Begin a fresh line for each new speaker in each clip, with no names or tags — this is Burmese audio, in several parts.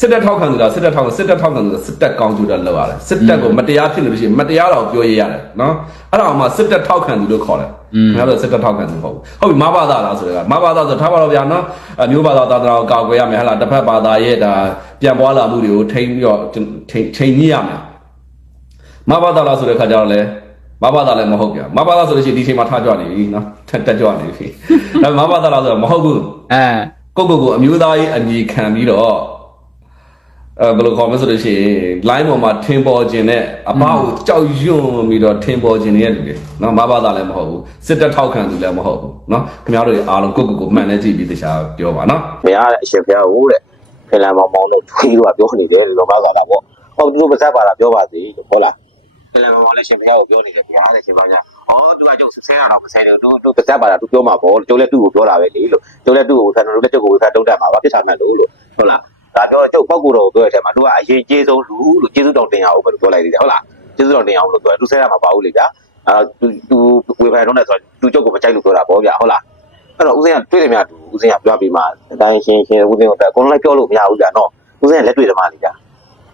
စစ်တပ်ထောက်ခံသူလားစစ်တပ်ထောက်စစ်တပ်ထောက်ခံသူလားစစ်တပ်ကောင်းကျိုးတက်လောက်ရတယ်စစ်တပ်ကိုမတရားဖြစ်လို့ရှိရင်မတရားတော့ပြောရရတယ်နော်အဲ့ဒါမှစစ်တပ်ထောက်ခံသူလို့ခေါ်တယ်ခင်ဗျားတို့စစ်တပ်ထောက်ခံသူမဟုတ်ဘူးဟုတ်ပြီမဘာသာလားဆိုတော့မဘာသာဆိုထားပါတော့ဗျာနော်အမျိုးဘာသာသာသနာကိုကာကွယ်ရမယ်ဟဲ့လားတစ်ဖက်ဘာသာရဲ့ဒါပြန်ပွားလာမှုတွေကိုထိန်းပြီးတော့ထိန်းထိန်းညှိရမယ်မဘာသာလားဆိုတဲ့ခါကျတော့လေမဘာသာလည်းမဟုတ်ဗျာမဘာသာဆိုလို့ရှိရင်ဒီချိန်မှာထားကြနေပြီနော်တက်တက်ကြနေပြီဒါပေမဲ့မဘာသာလားဆိုတော့မဟုတ်ဘူး
အဲ
ကိုကိုကိုအမျိုးသားရေးအညီခံပြီးတော့ အဲဘယ်လိုခေါ်မလဲဆိုလို့ရှိရင် line ပေါ်မှာထင်ပေါ်ခြင်းနဲ့အပကိုကြောက်ရွံ့ပြီးတော့ထင်ပေါ်ခြင်းရဲ့လူတွေနော်မဘာသာလည်းမဟုတ်ဘူးစစ်တပ်ထောက်ခံသူလည်းမဟုတ်ဘူးနော်ခင်ဗျားတို့အားလုံးကိုကိုကိုမှန်နေကြည့်ပြီးတခြားပြောပါနော်
ဘယ်အားအရှင်ဖျားဟိုတဲ့ဖင်လန်မောင်မောင်တို့ထွေးတို့ကပြောနေတယ်လောဘသာတာပေါ့ဟုတ်သူတို့ပါဇက်ပါတာပြောပါသေးဟုတ်လားဖင်လန်မောင်မောင်လည်းရှင်ဖျားကိုပြောနေတယ်ဗျာတဲ့ရှင်ဖျားကဩသူကကျုပ်ဆဲရတော့မဆဲတယ်တို့တို့ပါဇက်ပါတာသူပြောမှာပေါ့ကျုပ်လည်းသူ့ကိုပြောတာပဲလေလို့ကျုပ်လည်းသူ့ကိုဆန်တို့လည်းကျုပ်ကိုဝေဖန်တုံးတက်မှာပါပြစ်ထားမှလို့လို့ဟုတ်လား ဒါပြောကျုပ်ပောက်ကိုတော့ပြောတဲ့အထက်မှာသူကအရင်ကျေးဆုံးလူလို့ကျေးဇူးတော်တင်ရအောင်ပဲပြောလိုက်သေးတယ်ဟုတ်လားကျေးဇူးတော်တင်အောင်လို့ပြောသူဆဲရမှာပါဘူးလေဗျာအဲသူသူဝေဖန်တုံးတက်ဆိုသူကျုပ်ကိုမကြိုက်လို့ပြောတာပေါ့ဗျာဟုတ်လားအဲ့တော့ဦးစင်းကတွေ့တယ်များသူဦးစင်းကပြောပြီးမှအတိုင်းရှင်းရှင်းဦးစင်းကိုတက်အကုန်လုံးလိုက်ပြောလို့မရဘူးကြာနော်ဦးစင်းကလက်တွေ့ဓမ္မလေးကြာ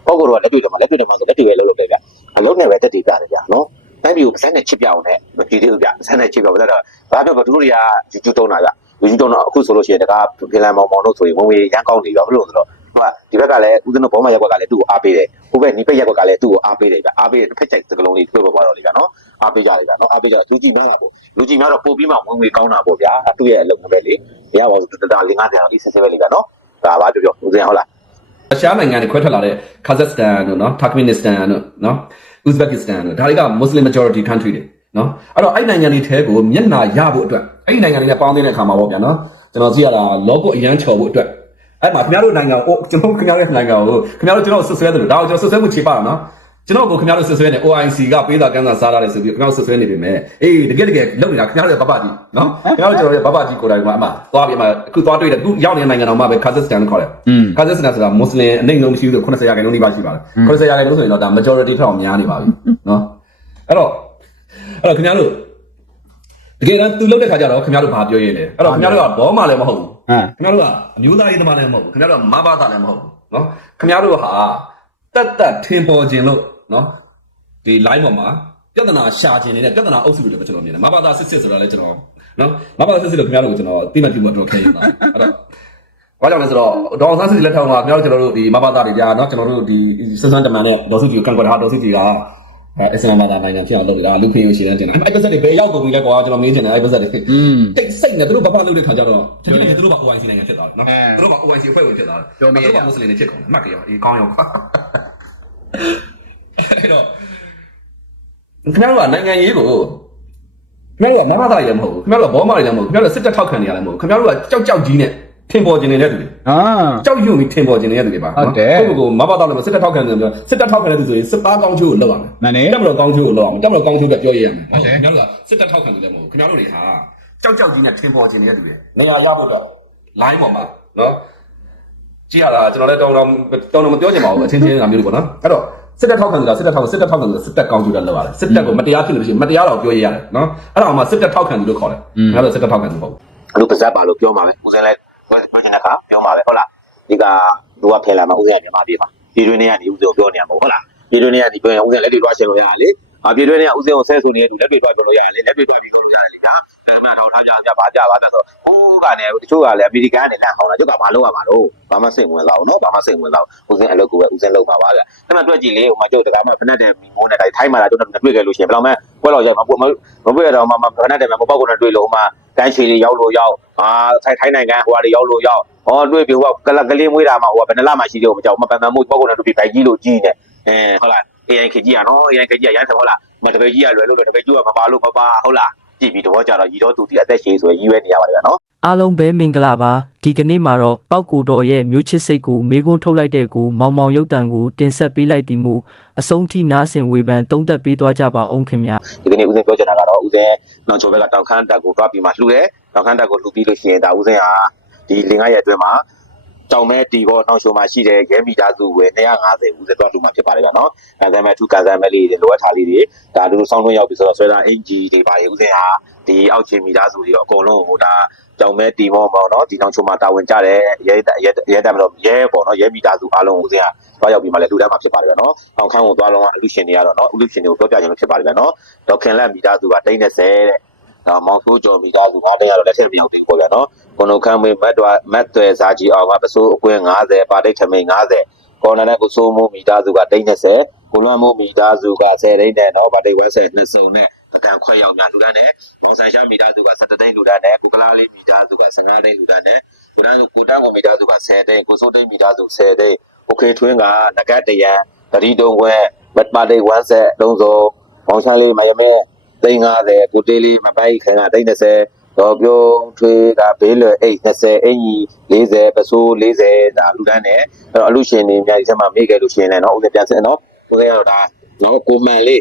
ပေါ့ကတော့လက်တွေ့ဓမ္မလက်တွေ့ဓမ္မဆိုလက်တွေ့ပဲလုပ်လို့ပဲဗျအလုံးနဲ့ပဲတက်တည်ပြတယ်ကြာနော်တိုင်းပြည်ကိုပစက်နဲ့ချစ်ပြအောင်နဲ့မကြည့်သေးဘူးဗျပစက်နဲ့ချစ်ပြအောင်ဆိုတော့ဘာပြောပြောသူတို့တွေကဂျူဂျူတုံးတာဗျဂျူဂျူတုံးတော့အခုဆိုလို့ရှိရင်တကားဖင်လန်မောင်မောင်တို့ဆိုရင်ဝင်ဝေးရန်ကောင်းနေတော့ဘလို့ဆိုတော့ ဟိုကဒီဘက်ကလည်းဦးစင်းတို့ဘောမရက်ကွက်ကလည်းသူ့ကိုအားပေးတယ်ဟိုဘက်နိပက်ရက်ကွက်ကလည်းသူ့ကိုအားပေးတယ်ဗျအားပေးတဲ့တစ်ဖက်ကြိုက်စကလုံးလေးတွေ့ပေါ်သွားတော့လေဗျနော်အားပေးကြတယ်ဗျနော်အားပေးကြလူကြည့်များတာပေါ့လူကြည့်များတော့ပို့ပြီးမှဝင်ဝေးကောင်းတာပေါ့ဗျာသူ့ရဲ့အလုပ်ပဲလေမရပါဘူးတတလေးငါးတန်းလေးဆက်ဆက်ပဲလေးကနော်ဒါပါပြောပြောဦးစင်ဟုတ်လား
ရုရှားနိုင်ငံတွေခွဲထွက်လာတဲ့ကာဇက်စတန်တို့နော်တာကမင်နစ္စတန်တို့နော်ဥဇဘက်ကစ္စတန်တို့ဒါတွေက Muslim majority country တွေနော်အဲ့တော့အဲ့နိုင်ငံတွေထဲကိုမျက်နှာရဖို့အတွက်အဲ့ဒီနိုင်ငံတွေနဲ့ပေါင်းတဲ့အခါမှာပေါ့ဗျာနော်ကျွန်တော်ကြည့်ရတာလောကအရန်ချော်ဖို့အတွက် အဲ့မှာခင်ဗျားတို့နိုင်ငံကိုကျွန်တော်ခင်ဗျားတို့နိုင်ငံကိုခင်ဗျားတို့ကျွန်တော်ဆွဆွဲတယ်လို့ဒါကိုကျွန်တော်ဆွဆွဲမှုခြေပါတော့နော်ကျွန်တော်ကိုခင်ဗျားတို့ဆွဆွဲနေ OIC ကပေးတာကန်းစာစားရတယ်ဆိုပြီးခင်ဗျားတို့ဆွဆွဲနေပြီမဲ့အေးတကယ်တကယ်လုပ်နေတာခင်ဗျားတို့ဘဘကြီးနော်ခင်ဗျားတို့ကျွန်တော်ရဲ့ဘဘကြီးကိုယ်တိုင်ကအမှသွားပြီးအမှအခုသွားတွေ့တယ်အခုရောက်နေတဲ့နိုင်ငံတော်မှာပဲကာဇက်စတန်ကိုခေါ်တယ်
อืม
ကာဇက်စတန်ဆိုတာမွတ်စလင်အနှိမ့်ဆုံးမရှိဘူးဆို80ရာခိုင်နှုန်းနီးပါးရှိပါတယ်80ရာခိုင်နှုန်းဆိုရင်တော့ဒါ majority ထက်အောင်များနေပါပြီနော်အဲ့တော့အဲ့တော့ခင်ဗျားတို့ တကယ်တမ်းသူလုပ်တဲ့ခါကျတော့ခင်ဗျားတို့ဘာပြောရဲလဲအဲ့တော့ခင်ဗျားတို့ကဘောမှလည်းမဟုတ်ဘူး
ဟမ်
ခင်ဗျားတို့ကအမျိုးသားရေးသမားလည်းမဟုတ်ဘူးခင်ဗျားတို့ကမဘာသာလည်းမဟုတ်ဘူးနော်ခင်ဗျားတို့ဟာတက်တက်ထင်ပေါ်ခြင်းလို့နော်ဒီ line ပေါ်မှာပြဿနာရှာခြင်းနေတဲ့ပြဿနာအုပ်စုတွေလည်းကျွန်တော်မြင်တယ်မဘာသာစစ်စစ်ဆိုတာလည်းကျွန်တော်နော်မဘာသာစစ်စစ်လို့ခင်ဗျားတို့ကိုကျွန်တော်သိမှတ်ပြုဖို့တော့ခဲရတာအဲ့တော့ဘာကြောင့်လဲဆိုတော့ဒေါအောင်ဆန်းစုကြည်လက်ထက်မှာခင်ဗျားတို့ကျွန်တော်တို့ဒီမဘာသာတွေကြာနော်ကျွန်တော်တို့ဒီစစန်းတမန်နဲ့ဒေါ်စုကြည်ကိုကန့်ကွက်တာဒေါ်စုကြည်က အစ္စလာမ်ဘာသာနိုင်ငံဖြစ်အောင်လုပ်နေတာလူခွင့်ရရှိတဲ့တင်တာအဲ့ပတ်သက်တွေဘယ်ရောက်ကုန်ပြီလဲကွာကျွန်တော်မေးချင်တယ်အဲ့ပတ်သက်တွေ
อืม
တိတ်စိတ်နဲ့သူတို့ဘာဘာလုပ်တဲ့ခါကျတော့ကျွန်တော်တို့က OIC နိုင်ငံဖြစ်သွားတယ်နော်
အဲ
သူတို့က OIC အဖွဲ့ဝင်ဖြစ်သွားတယ်
ပြောမေးရ
သူတို့ကမွတ်စလင်တွေဖြစ်ကုန်တယ်အမှတ်ကြရောအေးကောင်းရောကွာအဲ့တော့ခင်ဗျားတို့ကနိုင်ငံရေးကိုခင်ဗျားတို့ကမဘာသာရေးမဟုတ်ဘူးခင်ဗျားတို့ကဘောမာတွေလည်းမဟုတ်ဘူးခင်ဗျားတို့စစ်တပ်ထောက်ခံနေရတယ်မဟုတ်ဘူးခင်ဗျားတို့ကကြောက်ကြောက်ကြီးနဲ့ ထင်ပေါ်ကျင်နေတဲ့သူတွေ
အာ
ကြောက်ရွံ့ပြီးထင်ပေါ်ကျင်နေတဲ့သူတွေပါ
ဟုတ်တယ်
ကိုယ့်ကိုယ်ကိုမဘာတော့လည်းစစ်တပ်ထောက်ခံတယ်ပြောစစ်တပ်ထောက်ခံတဲ့သူဆိုရင်စစ်သားကောင်းချိုးကိုလောက်ရမယ်
မနေ
တက်မလို့ကောင်းချိုးကိုလောက်အောင်တက်မလို့ကောင်းချိုးကပြောရရမယ်
ဟုတ်တယ်
ခင်ဗျားတို့ကစစ်တပ်ထောက်ခံတယ်လည်းမဟုတ်ဘူးခင်ဗျားတို့တွေဟာကြောက်ကြောက်ကြီးနဲ့ထင်ပေါ်ကျင်နေတဲ့သူတွေနေရာရဖို့တော့ line ပေါ်မှာနော်ကြည့်ရတာကျွန်တော်လည်းတောင်းတောင်းတောင်းတော့မပြောချင်ပါဘူးအချင်းချင်းကမျိုးတွေပေါ့နော်အဲ့တော့စစ်တပ်ထောက်ခံတယ်စစ်တပ်ထောက်စစ်တပ်ထောက်ခံတယ်စစ်တပ်ကောင်းချိုးကလောက်ရတယ်စစ်တပ်ကိုမတရားဖြစ်လို့ရှိရင်မတရားတော့ပြောရရတယ်နော်အဲ့ဒါမှစစ်တပ်ထောက်ခံတယ်လို့ခေါ်တယ်ခင်ဗျားတို့စစ်တပ်ထောက်ခံတယ်မဟုတ်ဘူး
လူပါဇက်ပါလို့ပြောမှာပဲဦးစင်လည်း ပြောချင်တဲ့ခါပြောမှာပဲဟုတ်လားဒီကလူကဖင်လာမှာဦးစင်ကမြန်မာပြည်မှာပြည်တွင်းထဲကနေဦးစင်ကိုပြောနေရမှာဟုတ်လားပြည်တွင်းထဲကနေပြောရင်ဦးစင်လက်တွေတွားချင်လို့ရတယ်လေအာပြည်တွင်းထဲကဦးစင်ကိုဆဲဆိုနေတဲ့လူလက်တွေတွားပြောလို့ရတယ်လေလက်တွေတွားပြီးပြောလို့ရတယ်လေဟာဒါမှထောက်ထားကြကြပါကြပါနဲ့ဆိုဟိုးကနေတချို့ကလည်းအမေရိကန်ကနေလန့်ခေါင်းတာကျုပ်ကမလုပ်ရမှာတော့ဘာမှစိတ်ဝင်စားဘူးနော်ဘာမှစိတ်ဝင်စားဘူးဦးစင်အလုပ်ကိုပဲဦးစင်လုပ်ပါပါဗျအဲ့မှာတွေ့ကြည့်လေဟိုမှာကျုပ်တကမှဖက်နဲ့မီမိုးနဲ့တိုင်းထိုင်းမှာလာကျုပ်တွေ့ခဲ့လို့ရှိရင်ဘယ်လောက်မှပွဲလောက်ကြမပွမမပွရတော့မှဖက်နဲ့တယ်မပေါက်ကုန်နဲ့တွေ့လို့ဟိုမှာ တိုင်းချီတွေရောက်လို့ရောက်အာထိုင်ထိုင်းနိုင်ငံဟိုဟာတွေရောက်လို့ရောက်ဟောတွေ့ပြီဟိုကကလကလေးမွေးတာမှဟိုကဘယ်နှလမှရှိသေးဘူးမကြောက်မပန်ပန်မှုပေါ့ကုန်နဲ့တွေ့ပြီဘိုက်ကြီးလို့ကြီးနေအဲဟုတ်လား AI ခကြီးอ่ะเนาะ AI ခကြီးอ่ะရမ်းတယ်ဟုတ်လားမတပည့်ကြီးอ่ะလွယ်လို့လွယ်တပည့်ကြီးကမပါလို့မပါဟုတ်လားကြည့်ပြီးတော့ကြတော့ရီတော့သူဒီအသက်ရှည်ဆိုရည်ရွယ်နေရပါတယ်နော်
အားလုံးပဲမင်္ဂလာပါဒီကနေ့မှာတော့ပောက်ကူတော်ရဲ့မျိုးချစ်စိတ်ကိုမေကွန်းထုတ်လိုက်တဲ့ကိုမောင်မောင်ရုပ်တံကိုတင်ဆက်ပေးလိုက်သည်မူအဆုံးထိနားဆင်ဝေဖန်တုံးသက်ပေးသွားကြပါအောင်ခင်ဗျာ
ဒီကနေ့ဦးစင်ပြောချင်တာကတော့ဦးစင်နောင်ချိုဘက်ကတောင်ခမ်းတက်ကိုတွားပြီးမှလှူတယ်တောင်ခမ်းတက်ကိုလှူပြီးလို့ရှိရင်ဒါဦးစင်ဟာဒီလင်္ကာရဲ့အတွင်းမှာကြောင်မဲတီဘောနှောင်းရှုံမှာရှိတဲ့ရဲမိသားစုဝင်250ဦးစတော့လူမှာဖြစ်ပါတယ်ဗျာနော်။ကန်ဆယ်မဲထူကန်ဆယ်မဲလေးတွေလိုအပ်ထားလေးတွေဒါလူတို့ဆောင်းတွင်းရောက်ပြီဆိုတော့ဆွဲတာအင်ဂျီတွေပါရေဦးစင်ဟာဒီအောက်ချင်းမိသားစုတွေအကုန်လုံးဟိုဒါ ကြောင်မဲတီဘောပေါ့နော်ဒီနှောင်းရှုံမှာတာဝန်ကြတဲ့ရဲရဲရဲတက်မလို့ရဲပေါ့နော်ရဲမိသားစုအားလုံးဦးစင်ဟာသွားရောက်ပြီးမှလည်းလူတန်းမှာဖြစ်ပါတယ်ဗျာနော်။အောင်ခန်းကိုသွားလုံးကအလူရှင်တွေကတော့နော်အလူရှင်တွေကိုပြောပြခြင်းလို့ဖြစ်ပါတယ်ဗျာနော်။ဒေါခင်လက်မိသားစုကတိတ်30တဲ့ဒါမောင်ဆိုးကျော်မိသားစုငါးတန်းရတော့လက်ထက်မရောက်သေးဘူးပေါ့ဗျာနော်။ကိုနုခမ်းမေးမတ်တော်မတ်သွဲစာကြီးအောင်ကပစိုးအကွင်း90ပါတိတ်ထမိန်90ကော်နယ်နဲ့ကိုစိုးမိုးမိသားစုကတိတ်30ကိုလွမ်းမိုးမိသားစုက10တိတ်နဲ့နော်ပါတိတ်ဝဲ10နှစ်စုံနဲ့ ပကံခွဲရောက်များလူတန်းနဲ့မောင်ဆန်ရှာမိသားစုက17တိတ်လူတန်းနဲ့ကိုကလားလေးမိသားစုက15တိတ်လူတန်းနဲ့ကိုတန်းကိုတန်းကိုမိသားစုက10တိတ်ကိုစိုးတိတ်မိသားစု10တိတ်โอเคထွင်းကငကတ်တရံတတိတုံခွဲမတ်ပါတိတ်ဝမ်းဆက်လုံးစုံမောင်ဆန်လေးမယမဲတိတ်90ကိုတေးလေးမပိုက်ခိုင်ကတိတ်30တော့ပြုံးထွေးကဘေးလွယ်အိတ်20အင်ကြီး40ပစိုး40ဒါလူတန်းနဲ့အဲ့တော့အလူရှင်တွေအများကြီးဆက်မှမေ့ခဲ့လို့ရှင်လဲနော်ဦးလေးပြန်စင်နော်ဦးလေးကတော့ဒါတော့ကိုမန်လေး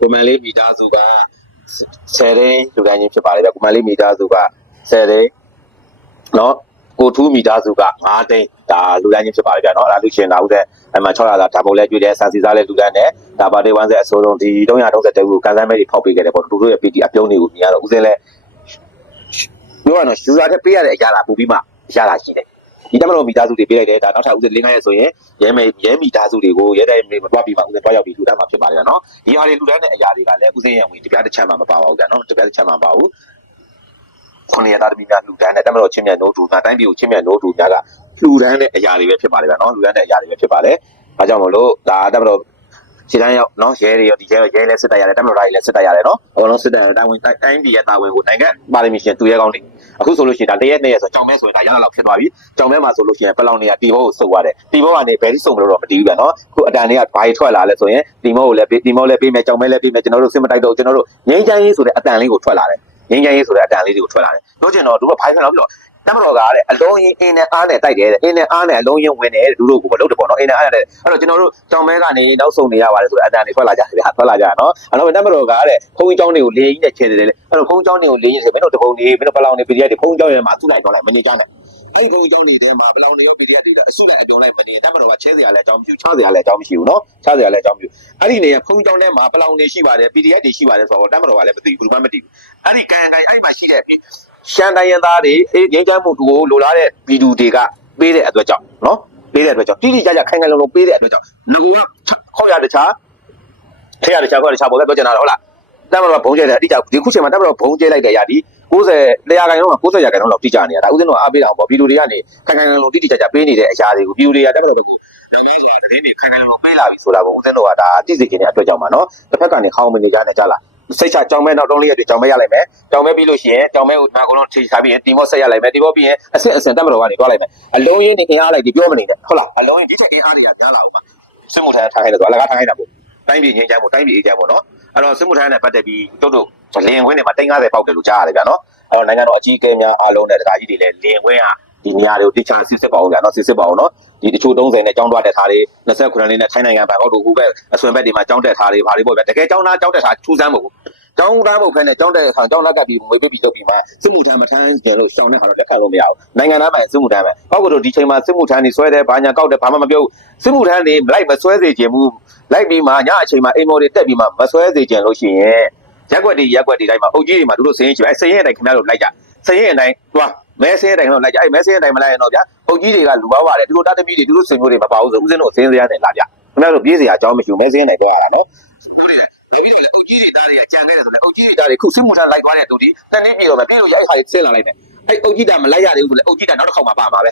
ကိုမန်လေးမိသားစုက10ရင်းလူတန်းချင်းဖြစ်ပါတယ်ဗျကိုမန်လေးမိသားစုက10ရင်းနော်ကိုထူးမိသားစုက9တိန်းဒါလူတန်းချင်းဖြစ်ပါတယ်ဗျနော်အဲ့ဒါလူရှင်ဒါဦးတဲ့အမှ600လာဓာတ်ပုံလဲကျွေးတယ်ဆန်စီစားလဲလူတန်းနဲ့ဒါပါတေဝမ်းဆက်အစိုးဆုံးဒီ330ခုကန်ဆန်းမဲတွေဖောက်ပေးခဲ့တယ်ပေါ့သူတို့ရဲ့ PT အပြုံးတွေကိုမြင်ရတော့ဦးစင်းလဲပြောရတော့ယူဇာတဲ့ပေးရတဲ့အရာလာပူပြီးမှရတာရှိတယ် ဒီတမလို့မိသားစုတွေပေးလိုက်တယ်ဒါနောက်ထပ်ဦးစင်းလင်းခိုင်းရဆိုရင်ရဲမေရဲမိသားစုတွေကိုရဲတိုင်းမတွားပြီးမှဦးစင်းတွားရောက်ပြီးလူတန်းမှာဖြစ်ပါတယ်နော်ဒီဟာတွေလူတန်းတဲ့အရာတွေကလည်းဦးစင်းရဲ့ဝင်တပြားတစ်ချက်မှမပါပါဘူးကြာနော်တပြားတစ်ချက်မှမပါဘူးခုနှစ်ရသားသမီးများလူတန်းနဲ့တမလို့ချင်းမြတ်နိုးတူနာတိုင်းပြည်ကိုချင်းမြတ်နိုးတူများကလူတန်းတဲ့အရာတွေပဲဖြစ်ပါတယ်ဗျာနော်လူတန်းတဲ့အရာတွေပဲဖြစ်ပါတယ်ဒါကြောင့်မလို့ဒါတမလို့ ခြေတန်းရောက်နော်ရဲတွေရောဒီရဲရဲလဲစစ်တပ်ရတယ်တမလို့ဓာတ်တွေလဲစစ်တပ်ရတယ်နော်အကုန်လုံးစစ်တပ်တိုင်းဝင်တိုင်းပြည်ရဲ့တာဝန်ကိုနိုင်ငံပါရမီရှင်သူရဲကောင်းတွေအခုဆိုလို့ရှိရင်ဒါတရက်နှစ်ရက်ဆိုကြောင်မဲဆိုရင်ဒါရလာလောက်ဖြစ်သွားပြီကြောင်မဲမှာဆိုလို့ရှိရင်ပလောင်နေရတီဘောကိုစုပ်သွားတယ်တီဘောကနေဘယ်ထိစုပ်မလို့တော့မတည်ဘူးဗျာနော်အခုအတန်တွေကဘာကြီးထွက်လာလဲဆိုရင်တီမောကိုလည်းပေးတီမောလည်းပေးမယ်ကြောင်မဲလည်းပေးမယ်ကျွန်တော်တို့စစ်မတိုက်တော့ကျွန်တော်တို့ငိမ့်ချမ်းရေးဆိုတဲ့အတန်လေးကိုထွက်လာတယ်ငိမ့်ချမ်းရေးဆိုတဲ့အတန်လေးတွေကိုထွက်လာတယ်ပြောချင်တော့သူကဘာထွက်လာပြီးတော့ တမတော်ကတဲ့အလုံးရင်အင်းနဲ့အားနဲ့တိုက်တယ်တဲ့အင်းနဲ့အားနဲ့အလုံးရင်ဝင်တယ်လူတို့ကိုမလုပ်တယ်ပေါ့နော်အင်းနဲ့အားနဲ့အဲ့တော့ကျွန်တော်တို့ကြောင်မဲကနေနောက်ဆုံးနေရပါတယ်ဆိုတဲ့အတန်တွေထွက်လာကြတယ်ဗျာထွက်လာကြတာနော်အဲ့တော့တမတော်ကတဲ့ဖုန်းကြီးကျောင်းတွေကိုလေကြီးနဲ့ချဲတယ်လေအဲ့တော့ဖုန်းကျောင်းတွေကိုလေကြီးဆိုမင်းတို့တပုံနေမင်းတို့ပလောင်နေ PDF တွေဖုန်းကျောင်းရဲ့မှာသူ့လိုက်တော့လိုက်မနေကြနဲ့အဲ့ဒီဖုန်းကျောင်းတွေထဲမှာပလောင်နေရော PDF တွေအစုလိုက်အပြုံလိုက်မနေတမတော်ကချဲစရာလည်းအကြောင်းမရှိဘူးချစရာလည်းအကြောင်းမရှိဘူးနော်ချစရာလည်းအကြောင်းမရှိဘူးအဲ့ဒီနေရာဖုန်းကျောင်းထဲမှာပလောင်နေရှိပါတယ် PDF တွေရှိပါတယ်ဆိုတော့တမတော်ကလည်းမသိဘူးဘာမှမသိဘူးအဲ့ဒီကန်ကန်အဲ့ဒီမှာရှိတဲ့ ရှမ်းတိုင်းရင်းသားတွေအေးငင်းချမ်းမှုကိုလိုလားတဲ့ဗီဒီယိုတွေကပေးတဲ့အတွက်ကြောင့်နော်ပေးတဲ့အတွက်ကြောင့်တိတိကျကျခိုင်ခိုင်လုံလုံပေးတဲ့အတွက်ကြောင့်ငကူခေါက်ရတခြားထဲရတခြားခေါက်ရတခြားပေါ်ပဲပြောချင်တာဟုတ်လားတက်မတော်ဘုံကျဲတယ်အတိအကျဒီခုချိန်မှာတက်မတော်ဘုံကျဲလိုက်တဲ့ຢာဒီ90တရားခိုင်တော့90ရာခိုင်တော့လောက်တိကျနေတာဒါဥစဉ်တော့အားပေးတာပေါ့ဗီဒီယိုတွေကနေခိုင်ခိုင်လုံလုံတိတိကျကျပေးနေတဲ့အရာတွေကိုဗီဒီယိုတွေကတက်မတော်တို့နမဲဆိုတာတတိနေခိုင်ခိုင်လုံလုံပေးလာပြီဆိုတာကိုဥစဉ်တော့ကဒါတိစိတ်ခြင်းတဲ့အတွက်ကြောင့်ပါနော်တစ်ဖက်ကနေခေါင်းမနေကြနဲ့ကြလား စိတ်ချကြောင်မဲနောက်တုံးလေးရက်တွေကြောင်မဲရလိုက်မယ်ကြောင်မဲပြီးလို့ရှိရင်ကြောင်မဲကိုနာကုန်းထိထားပြီးရင်တီမော့ဆက်ရလိုက်မယ်တီမော့ပြီးရင်အစစ်အစင်တက်မတော်ကနေတွားလိုက်မယ်အလုံးရင်းနေအင်အားလိုက်ဒီပြောမနေနဲ့ဟုတ်လားအလုံးရင်းဒီချက်အင်အားတွေကများလာအောင်ပါစစ်မှုထမ်းထားခိုင်းတယ်ဆိုအလကားထားခိုင်းတာပေါ့တိုင်းပြည်ငင်းချမ်းဖို့တိုင်းပြည်အေးချမ်းဖို့နော်အဲ့တော့စစ်မှုထမ်းနဲ့ပတ်သက်ပြီးတို့တို့လင်ခွင်းတွေမှာ350ပေါက်တယ်လို့ကြားရတယ်ဗျာနော်အဲ့တော့နိုင်ငံတော်အကြီးအကဲများအားလုံးနဲ့တကာကြီးတွေလည်းလင်ခွင်းဟာ ဒီနေရာတွေကိုတိကျစစ်စစ်ပါအောင်ဗျာနော်စစ်စစ်ပါအောင်နော်ဒီတချို့30နဲ့ကြောင်းတွားတက်ထားတွေ29လေးနဲ့ထိုင်းနိုင်ငံဘန်ကောက်တို့ဟိုဘက်အဆွန်ဘက်တွေမှာကြောင်းတက်ထားတွေဘာတွေပေါ့ဗျာတကယ်ကြောင်းသားကြောင်းတက်ထားထူးဆန်းမဟုတ်ဘူးကြောင်းသားမဟုတ်ဖက်နဲ့ကြောင်းတက်ခါကြောင်းလက်ကပ်ပြီးငွေပေးပြီးလုပ်ပြီးမှစစ်မှုထမ်းမထမ်းကြလို့ရှောင်းတဲ့ခါတော့လက်ခံလို့မရဘူးနိုင်ငံသားမှစစ်မှုထမ်းပဲဟောက်ကတော့ဒီချိန်မှာစစ်မှုထမ်းတွေဆွဲတယ်ဘာညာကောက်တယ်ဘာမှမပြောဘူးစစ်မှုထမ်းတွေလိုက်မဆွဲစေချင်ဘူးလိုက်ပြီးမှညအချိန်မှာအိမ်မော်တွေတက်ပြီးမှမဆွဲစေကြလို့ရှိရင်ရက်ွက်တွေရက်ွက်တွေတိုင်းမှာအုပ်ကြီးတွေမှာသူတို့စရင်ချင်အဲစရင်အတိုင်းခင်ဗျားတို့လိုက်ကြစရင်အတိုင်းတွား မဲစရင်အတိုင်းခင်ဗျားတို့လိုက်ကြအဲမဲစရင်အတိုင်းမလိုက်ရင်တော့ဗျာအုပ်ကြီးတွေကလူပါပါတယ်သူတို့တာသမီးတွေသူတို့ဆွေမျိုးတွေမပါဘူးဆိုဦးစင်းတို့စရင်စရာနဲ့လာကြခင်ဗျားတို့ပြေးစရာအကြောင်းမရှိဘူးမဲစရင်နဲ့တွားရတာနော်ဟုတ်တယ်ပြီးတော့လေအုပ်ကြီးတွေတားတွေကကြံခဲ့တယ်ဆိုလေအုပ်ကြီးတွေတားတွေခုစစ်မှုထမ်းလိုက်သွားတဲ့သူဒီတနေ့ပြေတော့မယ်ပြေလို့ရိုက်ခါလေးဆင်းလာလိုက်တယ်အဲအုပ်ကြီးတာမလိုက်ရသေးဘူးဆိုလေအုပ်ကြီးတာနောက်တစ်ခေါက်မှပါမှာပဲ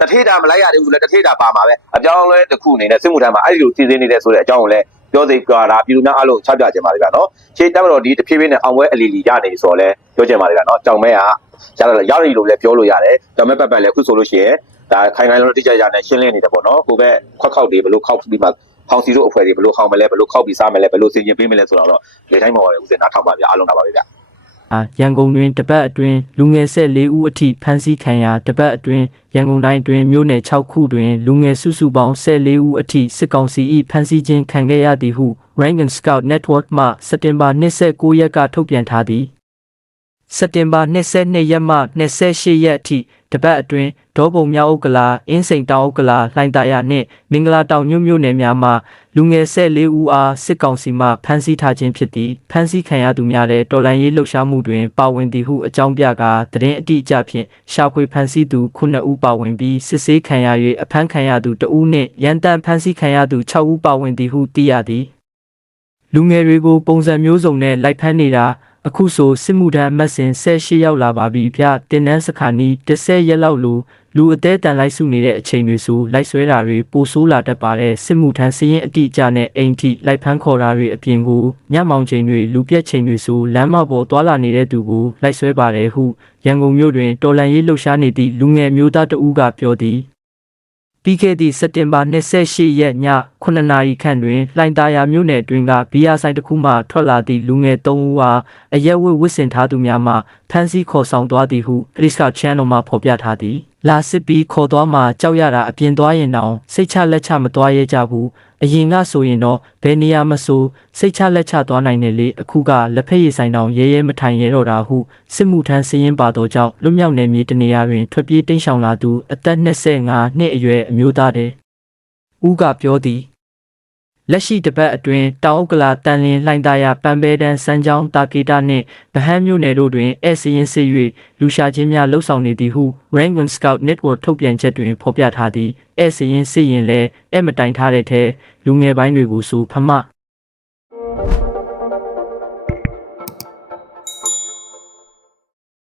တထေးတာမလိုက်ရသေးဘူးဆိုလေတထေးတာပါမှာပဲအပြောင်းလဲတစ်ခုအနေနဲ့စစ်မှုထမ်းမှာအဲ့ဒီလိုစီစဉ်နေတဲ့ဆိုတဲ့အကြောင်းကိုလည်း ပြောစိတ်ကြတာပြည်သူများအားလုံးချပြကြပါလိမ့်ဗျာနော်ရှေ့တက်မတော်ဒီတဖြည်းဖြည်းနဲ့အောင်ပွဲအလီလီရနေဆိုတော့လဲပြောကြပါလိမ့်ဗျာနော်ကြောင်မဲကရရရရလို့လည်းပြောလို့ရတယ်ကြောင်မဲပတ်ပတ်လည်းအခုဆိုလို့ရှိရင်ဒါခိုင်ခိုင်လုံးတိကျကျနဲ့ရှင်းလင်းနေတယ်ပေါ့နော်ကိုပဲခွက်ခောက်တွေဘလို့ခောက်ပြီးမှဖောင်စီတို့အဖွဲ့တွေဘလို့ခောက်မလဲဘလို့ခောက်ပြီးစားမလဲဘလို့စင်ကျင်ပေးမလဲဆိုတော့လေတိုင်းမှာပါပဲဦးစင်နာထောက်ပါဗျာအားလုံးတာပါပဲဗျာ
အာရန်ကုန်တွင်တပတ်အတွင်းလူငယ်ဆက်၄ဦးအထိဖမ်းဆီးခံရာတပတ်အတွင်းရန်ကုန်တိုင်းအတွင်းမြို့နယ်6ခုတွင်လူငယ်စုစုပေါင်း14ဦးအထိစစ်ကောင်စီ၏ဖမ်းဆီးခြင်းခံခဲ့ရသည်ဟု Rank and Scout Network မှစက်တင်ဘာ29ရက်ကထုတ်ပြန်ထားသည် စက်တင်ဘာ22ရက်မှ28ရက်အထိတပတ်အတွင်းဒေါပုံမြောက်ဥက္ကလာအင်းစိန်တောင်ဥက္ကလာလှိုင်သာယာနှင့်မင်္ဂလာတောင်မြို့မြို့နယ်များမှလူငယ်14ဦးအားစစ်ကောင်စီမှဖမ်းဆီးထားခြင်းဖြစ်သည်ဖမ်းဆီးခံရသူများလည်းတော်လှန်ရေးလှုပ်ရှားမှုတွင်ပါဝင်သည်ဟုအကြောင်းပြကာသတင်းအတိအကျဖြင့်ရှာဖွေဖမ်းဆီးသူ9ဦးပါဝင်ပြီးစစ်ဆေးခံရ၍အဖမ်းခံရသူ2ဦးနှင့်ရန်တမ်းဖမ်းဆီးခံရသူ6ဦးပါဝင်သည်ဟုသိရသည်လူငယ်တွေကိုပုံစံမျိုးစုံနဲ့လိုက်ဖမ်းနေတာ အခုဆိုစစ်မှုထမ်းအမတ်စဉ်18ရောက်လာပါပြီဗျတင်နန်းစခါနီး10ရက်လောက်လိုလူအသေးတန်လိုက်စုနေတဲ့အချိန်တွေဆိုလိုက်ဆွဲတာတွေပိုဆိုးလာတတ်ပါတယ်စစ်မှုထမ်းစရင်အတိအကျနဲ့အိမ်ထိလိုက်ဖမ်းခေါ်တာတွေအပြင်ကိုညမောင်ချိန်တွေလူပြက်ချိန်တွေဆိုလမ်းမပေါ်သွာလာနေတဲ့သူကိုလိုက်ဆွဲပါတယ်ဟုရန်ကုန်မြို့တွင်တော်လန်ရေးလှုပ်ရှားနေသည့်လူငယ်မျိုးသားတဦးကပြောသည် ပြီးခဲ့သည့်စက်တင်ဘာ28ရက်ည9နာရီခန့်တွင်လှိုင်သာယာမြို့နယ်တွင်ကဘီယာဆိုင်တစ်ခုမှထွက်လာသည့်လူငယ်3ဦးအားအရက်ဝတ်ဝတ်ဆင်ထားသူများမှဖမ်းဆီးခေါ်ဆောင်သွားသည်ဟုခရစ်စကချန်နယ်မှဖော်ပြထားသည် လာစစ်ပြီးခေါ်သွားမှကြောက်ရတာအပြင်သွားရင်တောင်စိတ်ချလက်ချမသွားရဲကြဘူးအရင်ကဆိုရင်တော့ဘယ်နေရာမဆိုစိတ်ချလက်ချသွားနိုင်တယ်လေအခုကလက်ဖက်ရည်ဆိုင်တောင်ရဲရဲမထိုင်ရတော့တာဟုစစ်မှုထမ်းစည်ရင်ပါတော့ကြောင့်လွတ်မြောက်နေမြေတနေရာတွင်ထွက်ပြေးတိမ်းရှောင်လာသူအသက်25နှစ်အရွယ်အမျိုးသားတဲ့ဦးကပြောသည် လက်ရှိတစ်ပတ်အတွင်းတောင်ဥက္ကလာတန်လင်းလှိုင်သာယာပန်ပဲတန်းစမ်းချောင်းတာကေတာနှင့်ဗဟန်းမြို့နယ်တို့တွင်အဲစရင်စစ်၍လူရှာချင်းများလှုပ်ဆောင်နေသည်ဟု Rangon Scout Network ထုတ်ပြန်ချက်တွင်ဖော်ပြထားသည်အဲစရင်စစ်ရင်လည်းအဲမတိုင်ထားတဲ့ထဲလူငယ်ပိုင်းတွေကိုဆိုဖမ